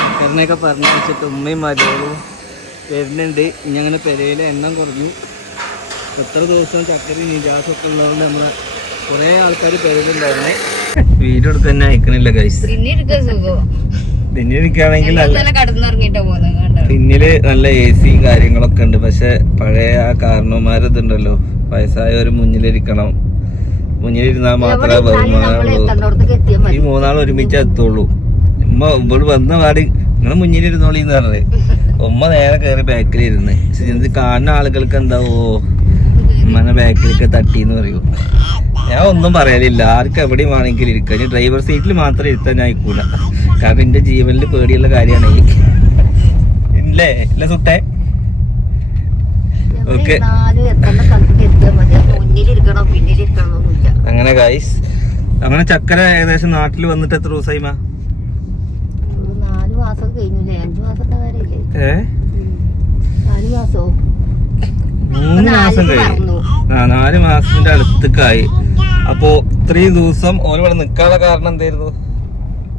ചക്കറിനെയൊക്കെ പറഞ്ഞു വെച്ചിട്ട് ഉമ്മയും മരോളും വരുന്നുണ്ട്. ഇനി അങ്ങനെ പെരയിലെ എണ്ണം കുറഞ്ഞു. എത്ര ദിവസം ചക്കരി നിരാശമൊക്കെ ഉള്ളതുകൊണ്ട് നമ്മൾ കുറേ ആൾക്കാർ പെരയിലുണ്ടായിരുന്നേ വീഡിയോ എടുക്കാൻ തന്നെ അയക്കണില്ല ഗൈസ് പിന്നെ ഇരിക്കാൻ സുഖം. പിന്നെ എനിക്കാണെങ്കിൽ നല്ല ഇന്നലെ കടന്നുറങ്ങിട്ടാ പോകുന്നത് കണ്ടോ? പിന്നിൽ നല്ല എ സി കാര്യങ്ങളൊക്കെ ഉണ്ട്. പക്ഷെ പഴയ ആ കാരണവന്മാരതുണ്ടല്ലോ. വയസ്സായവര് മുന്നിലിരിക്കണം. മുന്നിലിരുന്നാൽ മാത്രമേ ബഹുമാനമുള്ളൂ എത്തിയാൽ ഈ മൂന്നാൾ ഒരുമിച്ച് എത്തുള്ളൂ. ഉമ്മ ഇവിടെ വന്ന പാടി നിങ്ങൾ മുന്നിലിരുന്നോളീന്ന് പറഞ്ഞു. പറഞ്ഞത് ഉമ്മ നേരെ കയറി ബാക്കിലിരുന്ന്. പക്ഷെ കാണുന്ന ആളുകൾക്ക് എന്താവോ? ഉമ്മനെ ബാക്കിലൊക്കെ തട്ടിന്ന് പറയൂ. ഒന്നും പറയലില്ല. ആർക്ക് എവിടെ വേണമെങ്കിലും ഇരിക്കാം. ഇനി ഡ്രൈവർ സീറ്റിൽ മാത്രം ഇരുത്താൻ ഞാൻ അയക്കൂല കാരണം എന്റെ ജീവനിൽ പേടിയുള്ള കാര്യമാണ് ഈ ഇല്ലേ? ഇല്ല സുട്ടേ ഓക്കെ. അങ്ങനെ ഗൈസ് അങ്ങനെ ചക്കര ഏകദേശം നാട്ടിൽ വന്നിട്ട് എത്ര ദിവസമായി മാ? മൂന്ന് മാസം കഴിഞ്ഞു. ആ നാല് മാസത്തിന്റെ അടുത്തേക്കായി. അപ്പോ ഇത്രയും ദിവസം ഓന് ഇവിടെ നിക്കാനുള്ള കാരണം എന്തായിരുന്നു?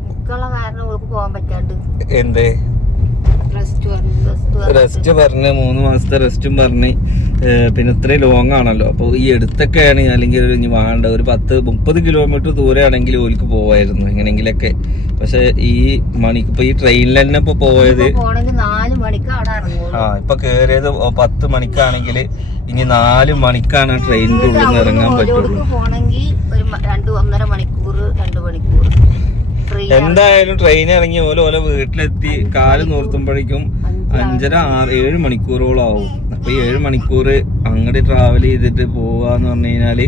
നിക്കാനുള്ള കാരണം അവൾക്ക് പോകാൻ പറ്റാണ്ട്. എന്തേ? റെസ്റ്റ് റെസ്റ്റ് പറഞ്ഞ്. മൂന്ന് മാസത്തെ റെസ്റ്റും പറഞ്ഞ്. പിന്നെ ഇത്രയും ലോങ് ആണല്ലോ. അപ്പോൾ ഈ എടുത്തൊക്കെയാണ് അല്ലെങ്കിൽ ഇനി വേണ്ട ഒരു പത്ത് മുപ്പത് കിലോമീറ്റർ ദൂരെ ആണെങ്കിൽ ഓലിക്ക് പോവായിരുന്നു എങ്ങനെങ്കിലൊക്കെ പക്ഷെ ഈ മണിക്ക് ഇപ്പൊ ഈ ട്രെയിനിൽ തന്നെ ഇപ്പൊ പോയത് ആ ഇപ്പൊ കേറിയത് പത്ത് മണിക്കാണെങ്കിൽ ഇനി നാല് മണിക്കാണ് ട്രെയിനിന്റെ ഉള്ളിൽ നിന്ന് ഇറങ്ങാൻ പറ്റുള്ളൂ. എന്തായാലും ട്രെയിൻ ഇറങ്ങി ഓല ഓരോ വീട്ടിലെത്തി കാൽ നിർത്തുമ്പോഴേക്കും അഞ്ചര ആറ് ഏഴ് മണിക്കൂറോളം ആവും. അപ്പൊ ഏഴ് മണിക്കൂർ അങ്ങോട്ട് ട്രാവൽ ചെയ്തിട്ട് പോവാന്ന് പറഞ്ഞു കഴിഞ്ഞാൽ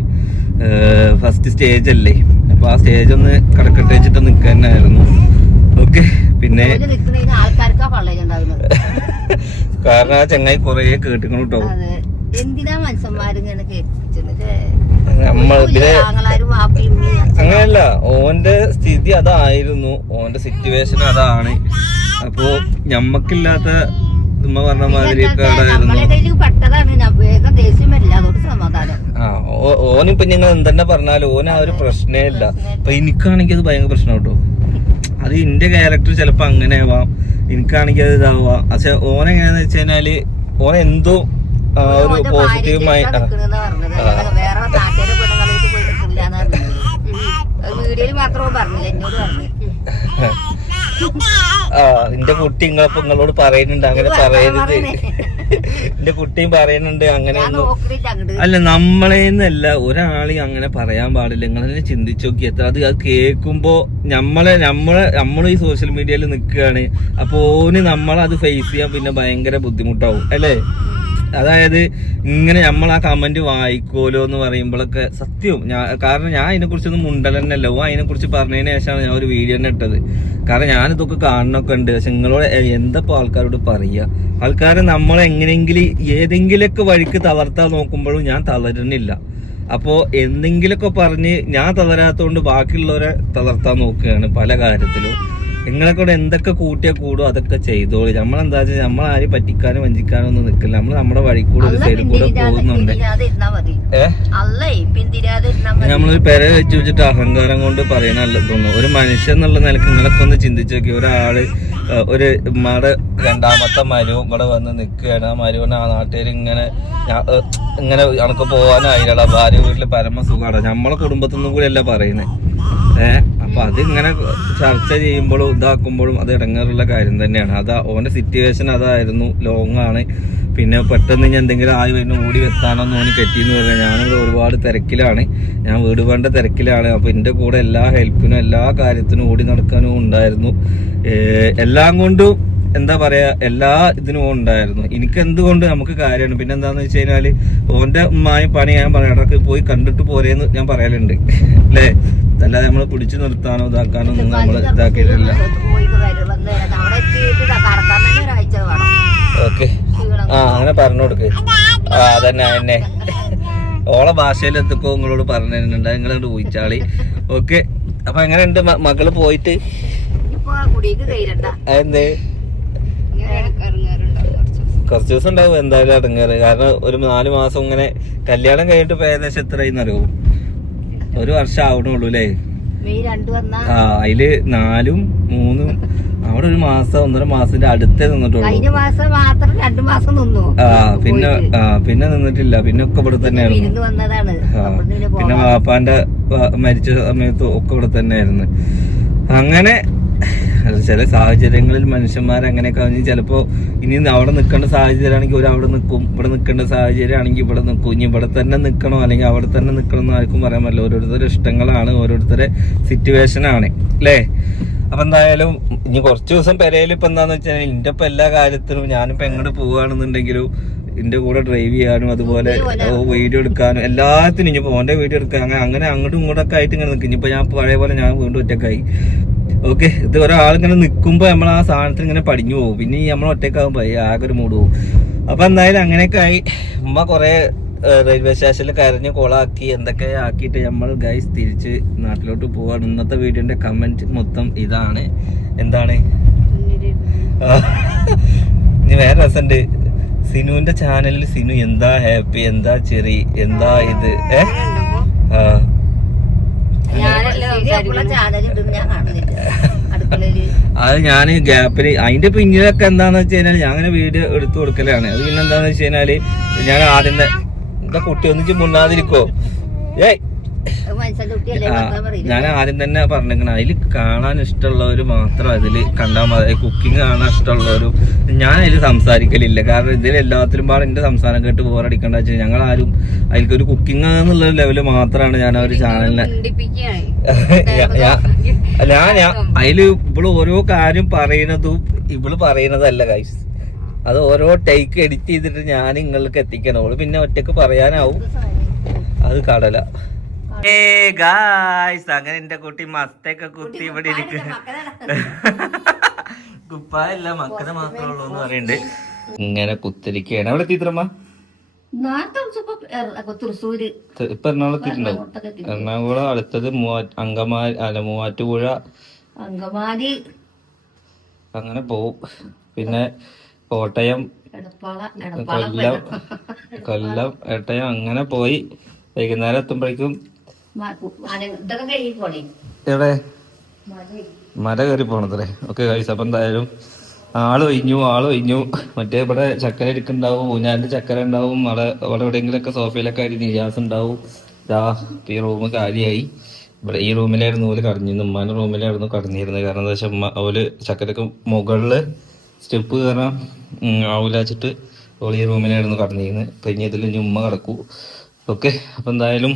ഫസ്റ്റ് സ്റ്റേജ് അല്ലേ? അപ്പൊ ആ സ്റ്റേജ് ഒന്ന് കടക്കട്ടെ വെച്ചിട്ട് നിൽക്കാനായിരുന്നു ഓക്കെ പിന്നെ കാരണം ആ ചങ്ങായി കൊറേ കേട്ടിക്കണം കേട്ടോ എന്തിനാ മനുഷ്യന്മാരിങ്ങനെ. അങ്ങനെയല്ല ഓന്റെ സ്ഥിതി അതായിരുന്നു. ഓന്റെ സിറ്റുവേഷൻ അതാണ്. അപ്പോ ഞമ്മക്കില്ലാത്ത ഉമ്മ പറഞ്ഞ ഓനിപ്പൊ നിങ്ങൾ എന്തെന്നെ പറഞ്ഞാലും ഓന് ആ ഒരു പ്രശ്നേ ഇല്ല. അപ്പൊ എനിക്കാണെങ്കിൽ അത് ഭയങ്കര പ്രശ്നം കേട്ടോ അത് എന്റെ ക്യാരക്ടർ ചിലപ്പോ അങ്ങനെ ആവാം എനിക്കാണെങ്കിൽ അത് ഇതാവാം. പക്ഷെ ഓനെങ്ങനെയാന്ന് വെച്ച് കഴിഞ്ഞാൽ ഓൻ എന്തോ ഒരു ഓന്റെ പോസിറ്റീവ് മൈ ഭാര്യയ്ക്ക് നിക്കണെന്നാ പറഞ്ഞത്. അല്ലാതെ വേറെ നാട്ടുകാരെ പെണ്ണുങ്ങളായിട്ട് പോയി നിക്കില്ലാന്നാ പറഞ്ഞത്. അത് വീഡിയോയിൽ മാത്രം ഓൻ പറഞ്ഞില്ല. എന്നോട് പറഞ്ഞു. ആ എന്റെ കുട്ടി നിങ്ങളിപ്പോ നിങ്ങളോട് പറയുന്നുണ്ട് അങ്ങനെ പറയരുത് എന്റെ കുട്ടിയും പറയുന്നുണ്ട് അങ്ങനെ അല്ല നമ്മളെന്നല്ല ഒരാളെ അങ്ങനെ പറയാൻ പാടില്ല. നിങ്ങൾ തന്നെ ചിന്തിച്ചു നോക്കി എത്ര അത് അത് കേൾക്കുമ്പോ നമ്മളെ നമ്മളെ നമ്മൾ ഈ സോഷ്യൽ മീഡിയയിൽ നിൽക്കുകയാണ്. അപ്പൊ ഓന് നമ്മളത് ഫേസ് ചെയ്യാൻ പിന്നെ ഭയങ്കര ബുദ്ധിമുട്ടാവും അല്ലേ? അതായത് ഇങ്ങനെ നമ്മൾ ആ കമന്റ് വായിക്കോലോ എന്ന് പറയുമ്പോഴൊക്കെ സത്യവും. ഞാൻ കാരണം ഞാൻ അതിനെ കുറിച്ചൊന്നും മുണ്ടലന്നല്ല ഓ അതിനെ കുറിച്ച് പറഞ്ഞതിന് ശേഷമാണ് ഞാൻ ഒരു വീഡിയോ തന്നെ ഇട്ടത്. കാരണം ഞാനിതൊക്കെ കാണണമൊക്കെ ഉണ്ട്. പക്ഷെ നിങ്ങളോട് എന്തപ്പോ ആൾക്കാരോട് പറയുക ആൾക്കാർ നമ്മളെങ്ങനെയെങ്കിലും ഏതെങ്കിലുമൊക്കെ വഴിക്ക് തളർത്താൻ നോക്കുമ്പോഴും ഞാൻ തളരുന്നില്ല അപ്പോ എന്തെങ്കിലുമൊക്കെ പറഞ്ഞ് ഞാൻ തളരാത്തോണ്ട് ബാക്കിയുള്ളവരെ തളർത്താൻ നോക്കുകയാണ് പല കാര്യത്തിലും. നിങ്ങളെ കൂടെ എന്തൊക്കെ കൂട്ടിയാ കൂടും അതൊക്കെ ചെയ്തോളൂ. നമ്മളെന്താ വെച്ചാൽ നമ്മൾ ആരും പറ്റിക്കാനും വഞ്ചിക്കാനും ഒന്നും നിൽക്കില്ല നമ്മൾ നമ്മുടെ വഴി കൂടെ ഒരു സൈഡിൽ കൂടെ പോകുന്നുണ്ട്. നമ്മളൊരു പെര വെച്ച് വെച്ചിട്ട് അഹങ്കാരം കൊണ്ട് പറയണല്ല തോന്നുന്നു. ഒരു മനുഷ്യൻ എന്നുള്ള നിലയ്ക്ക് നിങ്ങളൊക്കെ ഒന്ന് ചിന്തിച്ചു നോക്കി. ഒരാൾ ഒരു ഉമ്മയുടെ രണ്ടാമത്തെ മരവും ഇവിടെ വന്ന് നിൽക്കുകയാണ് ആ മരുവിനെ ആ നാട്ടുകാർ ഇങ്ങനെ ഇങ്ങനെ അനക്ക് പോകാനായില്ലടാ ഭാര്യ വീട്ടിൽ പരമസുഖമാണ് നമ്മളെ കുടുംബത്തിൽ നിന്നും കൂടി അല്ല പറയുന്നത് അപ്പൊ അത് ഇങ്ങനെ ചർച്ച ചെയ്യുമ്പോഴും ഇതാക്കുമ്പോഴും അത് ഇടങ്ങാറുള്ള കാര്യം തന്നെയാണ്. അതാ ഓന്റെ സിറ്റുവേഷൻ അതായിരുന്നു. ലോങ് ആണ്. പിന്നെ പെട്ടെന്ന് ഞാൻ എന്തെങ്കിലും ആയി വരുന്ന ഓടി എത്താനൊന്നും ഓന് പറ്റിയെന്ന് പറഞ്ഞാൽ ഞാനിവിടെ ഒരുപാട് തിരക്കിലാണ്. ഞാൻ വീട് വേണ്ട തിരക്കിലാണ്. അപ്പൊ എന്റെ കൂടെ എല്ലാ ഹെൽപ്പിനും എല്ലാ കാര്യത്തിനും ഓടി നടക്കാനും ഉണ്ടായിരുന്നു. എല്ലാം കൊണ്ടും എന്താ പറയാ എല്ലാ ഇതിനും ഉണ്ടായിരുന്നു. എനിക്ക് എന്തുകൊണ്ട് നമുക്ക് കാര്യമാണ്? പിന്നെ എന്താന്ന് വെച്ച് കഴിഞ്ഞാൽ ഓന്റെ ഉമ്മായ പണി ഞാൻ പറയാം പോയി കണ്ടിട്ട് പോരേന്ന് ഞാൻ പറയലുണ്ട്. അല്ലേ അല്ലാതെ നമ്മൾ പിടിച്ചു നിർത്താനോ ഇതാക്കാനോ ഒന്നും നമ്മൾ ഇതാക്കിയിട്ടില്ല. ഓക്കെ. ആ അങ്ങനെ പറഞ്ഞു കൊടുക്ക്. ആ അതന്നെ തന്നെ ഓളെ ഭാഷയിൽ എത്തിക്കോ നിങ്ങളോട് പറഞ്ഞു തരുന്നുണ്ട്. ഊഹിച്ചാളി. ഓക്കെ. അപ്പൊ എങ്ങനെ ഉണ്ട് മകൾ പോയിട്ട്? അതെന്ത്? കുറച്ച് ദിവസം ഉണ്ടാവും എന്തായാലും അടങ്ങാറ് കാരണം ഒരു നാല് മാസം ഇങ്ങനെ കല്യാണം കഴിഞ്ഞിട്ട് ഏകദേശം എത്രയെന്ന് അറിയോ ഒരു വർഷം ആവണുള്ളൂ അല്ലേ? ആ അതിൽ നാലും മൂന്നും അവിടെ ഒരു മാസം ഒന്നര മാസത്തിന്റെ അടുത്തേ നിന്നിട്ടുള്ളൂ. മാസം മാത്രം രണ്ടു മാസം നിന്നു. ആ പിന്നെ ആ പിന്നെ നിന്നിട്ടില്ല. പിന്നെ ഒക്കെ ഇവിടെ തന്നെയായിരുന്നു. പിന്നെ വാപ്പാന്റെ മരിച്ച സമയത്ത് ഒക്കെ ഇവിടെ തന്നെയായിരുന്നു. അങ്ങനെ ചില സാഹചര്യങ്ങളിൽ മനുഷ്യന്മാർ അങ്ങനെയൊക്കെ ആണെങ്കിൽ ചിലപ്പോ ഇനി അവിടെ നിൽക്കേണ്ട സാഹചര്യമാണെങ്കിൽ ഒരു അവിടെ നിൽക്കും ഇവിടെ നിൽക്കേണ്ട സാഹചര്യമാണെങ്കിൽ ഇവിടെ നിൽക്കും. ഇനി ഇവിടെ തന്നെ നിൽക്കണോ അല്ലെങ്കിൽ അവിടെ തന്നെ നിൽക്കണം എന്ന് ആർക്കും പറയാൻ പറ്റില്ല. ഓരോരുത്തരുടെ ഇഷ്ടങ്ങളാണ് ഓരോരുത്തരുടെ സിറ്റുവേഷൻ ആണ്. അല്ലേ? അപ്പൊ എന്തായാലും ഇനി കുറച്ച് ദിവസം പെരയിൽ ഇപ്പൊ എന്താന്ന് വെച്ചാൽ എന്റെ ഇപ്പൊ എല്ലാ കാര്യത്തിനും ഞാനിപ്പോ എങ്ങോട്ട് പോവുകയാണെന്നുണ്ടെങ്കിലും എന്റെ കൂടെ ഡ്രൈവ് ചെയ്യാനും അതുപോലെ വീഡിയോ എടുക്കാനും എല്ലാത്തിനും ഇനിയിപ്പോ ഓന്റെ വീഡിയോ എടുക്കാൻ അങ്ങനെ അങ്ങോട്ടും ഇങ്ങോട്ടൊക്കെ ആയിട്ട് ഇങ്ങനെ നിൽക്കും. ഇനിയിപ്പോ ഞാൻ പഴയ പോലെ ഞാൻ വീണ്ടും ഒറ്റക്കായി ഓക്കെ ഇത് ഒരാൾ ഇങ്ങനെ നിൽക്കുമ്പോൾ നമ്മൾ ആ സാധനത്തിന് ഇങ്ങനെ പടിഞ്ഞു പോകും. പിന്നെ ഈ നമ്മൾ ഒറ്റക്കാകുമ്പോൾ ആകെ ഒരു മൂട് പോകും. അപ്പം എന്തായാലും അങ്ങനെയൊക്കെ ആയി ഉമ്മ കുറേ റെയിൽവേ സ്റ്റേഷനിൽ കരഞ്ഞ് കൊളാക്കി എന്തൊക്കെ ആക്കിയിട്ട് നമ്മൾ ഗൈസ് തിരിച്ച് നാട്ടിലോട്ട് പോവാണ്. ഇന്നത്തെ വീഡിയോന്റെ കമന്റ് മൊത്തം ഇതാണ്. എന്താണ്? ഇനി വേറെ രസമുണ്ട് സിനുവിന്റെ ചാനലിൽ സിനു എന്താ ഹാപ്പി എന്താ ചെറി എന്താ ഇത്? ഏ? ആ. അത് ഞാൻ ഗ്യാപ്പിൽ അതിന്റെ പിന്നിലൊക്കെ എന്താന്ന് വെച്ച് കഴിഞ്ഞാൽ ഞാൻ അങ്ങനെ വീഡിയോ എടുത്തു കൊടുക്കലാണ്. അത് പിന്നെ എന്താന്ന് വെച്ച് കഴിഞ്ഞാൽ ഞാൻ ആദ്യം എന്താ കുട്ടി ഒന്നിച്ച് മുന്നാതിരിക്കോ ഏയ്. ഞാൻ ആദ്യം തന്നെ പറഞ്ഞിരിക്കണം അതിൽ കാണാൻ ഇഷ്ടമുള്ളവർ മാത്രം അതിൽ കണ്ടാൽ മതി. കുക്കിംഗ് കാണാൻ ഇഷ്ടമുള്ളവരും ഞാൻ അതിൽ സംസാരിക്കലില്ല. കാരണം ഇതിൽ എല്ലാത്തിലും പാടെ എന്റെ സംസാരം കേട്ട് ബോറടിക്കണ്ട വെച്ചാൽ ഞങ്ങൾ ആരും അതിലേക്ക് ഒരു കുക്കിംഗ് എന്നുള്ള ലെവൽ മാത്രമാണ് ഞാൻ ആ ഒരു ചാനലിനെ ഞാൻ- അതിൽ ഇവൾ ഓരോ കാര്യം പറയുന്നതും ഇവൾ പറയുന്നതല്ല ഗൈസ് അത് ഓരോ ടേക്ക് എഡിറ്റ് ചെയ്തിട്ട് ഞാൻ നിങ്ങൾക്ക് എത്തിക്കണം പിന്നെ ഒറ്റയ്ക്ക് പറയാനാവും. അത് കടല. ഏ ഗായ്സ് അങ്ങനെ എന്റെ കുട്ടി മസ്തൊക്കെ കുത്തി ഇവിടെ ഇരിക്കുന്നു. കുപ്പായല്ല മക്കളെ മാത്രമേ ഉള്ളൂ എന്ന് പറയുന്നുണ്ട്. ഇങ്ങനെ കുത്തിരിക്കുകയാണ്. അവിടെ എത്തിത്രമ്മ തൃശ്ശൂര്. ഇപ്പൊ എറണാകുളത്തിട്ടുണ്ടാവും എറണാകുളം അടുത്തത് അങ്കമാലി അങ്കമാ അല്ല മൂവാറ്റുപുഴ. അങ്കമാലി. അങ്ങനെ പോവും. പിന്നെ കോട്ടയം. കൊല്ലം കൊല്ലം എട്ടയം അങ്ങനെ പോയി. വൈകുന്നേരം എത്തുമ്പോഴേക്കും എവിടെ. മല കയറി പോണത്രേ ഓക്കെ കഴിച്ചു അപ്പൊ എന്തായാലും ആൾ ഒഴിഞ്ഞു ആൾ ഒഴിഞ്ഞു. മറ്റേ ഇവിടെ ചക്കര എടുക്കുന്നുണ്ടാവും ഊഞ്ഞാലിന്റെ ചക്കര ഉണ്ടാവും. അവിടെ അവിടെ എവിടെയെങ്കിലൊക്കെ സോഫയിലൊക്കെ ആയിട്ട് നിജാസ് ഉണ്ടാവും. ഈ റൂം കാര്യമായി ഇവിടെ ഈ റൂമിലായിരുന്നു ഓൽ കടഞ്ഞിരുന്നു ഉമ്മാന്റെ റൂമിലായിരുന്നു കടന്നിരുന്നത്. കാരണം എന്താ വെച്ചാൽ അവർ ചക്കരക്ക് മുകളിൽ സ്റ്റെപ്പ് കയറാൻ ആവൂലാച്ചിട്ട് ഓൾ ഈ റൂമിലായിരുന്നു കടന്നിരുന്നത്. ഇപ്പൊ ഇനി ഇതിൽ ഇനി ഉമ്മ കിടക്കൂ. ഓക്കെ അപ്പൊ എന്തായാലും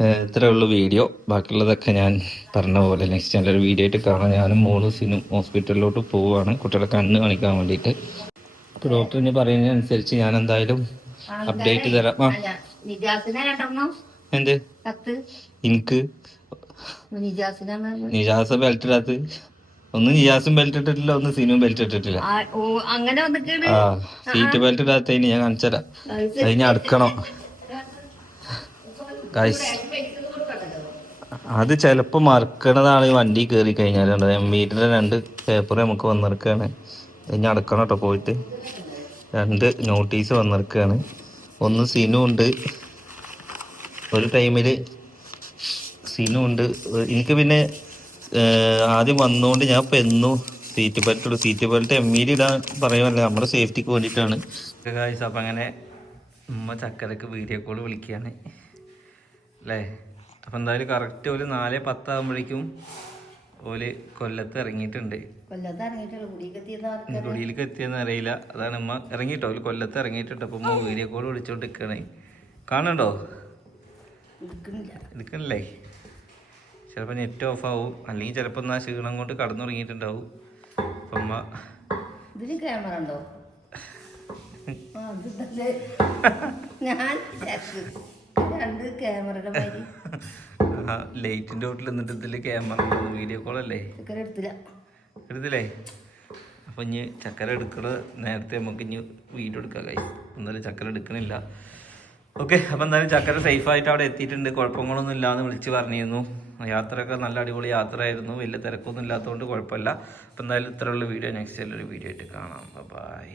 ഏഹ് ഇത്രേ ഉള്ളൂ വീഡിയോ. ബാക്കിയുള്ളതൊക്കെ ഞാൻ പറഞ്ഞ പോലെ നെക്സ്റ്റ് നല്ലൊരു വീഡിയോ ആയിട്ട് കാണാം. ഞാനും മോളും സിനും ഹോസ്പിറ്റലിലോട്ട് പോവുകയാണ്. കുട്ടികളെ കണ്ണ് കാണിക്കാൻ വേണ്ടിയിട്ട്. അപ്പോൾ ഡോക്ടർ ഇനി പറയുന്നതനുസരിച്ച് ഞാൻ എന്തായാലും അപ്ഡേറ്റ് തരാം. ആ. എന്ത്? എനിക്ക്? നിജാസ ബെൽറ്റ് ഇടാത്ത ഒന്ന് നിജാസും ബെൽറ്റ് ഇട്ടിട്ടില്ല ഒന്ന് സിനും ബെൽറ്റ് ഇട്ടിട്ടില്ല. അങ്ങനെ സീറ്റ് ബെൽറ്റ് ഇടാത്തതിന് ഞാൻ കാണിച്ചു തരാം അതിന് അടുക്കണം. അത് ചിലപ്പോ മറക്കണതാണ് ഈ വണ്ടി കയറി കഴിഞ്ഞാൽ എം വീടിന്റെ രണ്ട് പേപ്പർ നമുക്ക് വന്നിറക്കുകയാണ് ഇനി അടക്കണം കേട്ടോ പോയിട്ട്. രണ്ട് നോട്ടീസ് വന്നിറക്കുകയാണ് ഒന്ന് സിനു ഉണ്ട്. ഒരു ടൈമിൽ സിനു ഉണ്ട്. എനിക്ക് പിന്നെ ആദ്യം വന്നുകൊണ്ട് ഞാൻ ഇപ്പൊ എന്നും സീറ്റ് ബെൽറ്റ് ഉള്ളു സീറ്റ് ബെൽറ്റ് എം ഇ ഇടാൻ പറയുമല്ലേ നമ്മുടെ സേഫ്റ്റിക്ക് വേണ്ടിയിട്ടാണ്. അപ്പൊ അങ്ങനെ ഉമ്മ ചക്കരക്ക് വീഡിയോ കോൾ വിളിക്കുകയാണ് അല്ലേ? അപ്പം എന്തായാലും കറക്റ്റ് ഒരു നാല് പത്താകുമ്പോഴേക്കും ഓൽ കൊല്ലത്ത് ഇറങ്ങിയിട്ടുണ്ട്. കുടിയിലേക്ക് എത്തിയെന്ന് അറിയില്ല. അതാണ് ഉമ്മ ഇറങ്ങിയിട്ടോ? ഓൽ കൊല്ലത്ത് ഇറങ്ങിയിട്ടുണ്ട്. അപ്പം ഉമ്മ വീഡിയോ കോൾ വിളിച്ചോണ്ട് നിൽക്കണേ കാണണ്ടോ എടുക്കണല്ലേ ചിലപ്പോൾ നെറ്റ് ഓഫ് ആവും. അല്ലെങ്കിൽ ചിലപ്പോൾ എന്നാ ക്ഷീണം കൊണ്ട് കടന്നുറങ്ങിയിട്ടുണ്ടാവും. അപ്പം ഉമ്മ ഇതിന് ക്യാമറ ഉണ്ടോ? ഞാൻ ക്യാമറയുടെ മാതിരി. ലൈറ്റിന്റെ വീട്ടിൽ നിന്നിട്ട് ഇതിൽ ക്യാമറ വീഡിയോ കോൾ ചക്കര എടുത്തില്ല. എടുത്തില്ലേ? അപ്പൊ ഇനി ചക്കര എടുക്കണ നേരത്തെ നമുക്ക് ഇനി വീഡിയോ എടുക്കാൻ കഴിയും എന്നാലും ചക്കര എടുക്കണില്ല. ഓക്കെ അപ്പം എന്തായാലും ചക്കര സേഫ് ആയിട്ട് അവിടെ എത്തിയിട്ടുണ്ട്. കുഴപ്പങ്ങളൊന്നും ഇല്ലാന്ന് വിളിച്ച് പറഞ്ഞിരുന്നു. യാത്രയൊക്കെ നല്ല അടിപൊളി യാത്രയായിരുന്നു. വലിയ തിരക്കൊന്നും ഇല്ലാത്തതുകൊണ്ട് കുഴപ്പമില്ല. അപ്പം എന്തായാലും ഇത്രയുള്ള വീഡിയോ നെക്സ്റ്റ് ഒരു വീഡിയോ ആയിട്ട് കാണാം. ബൈ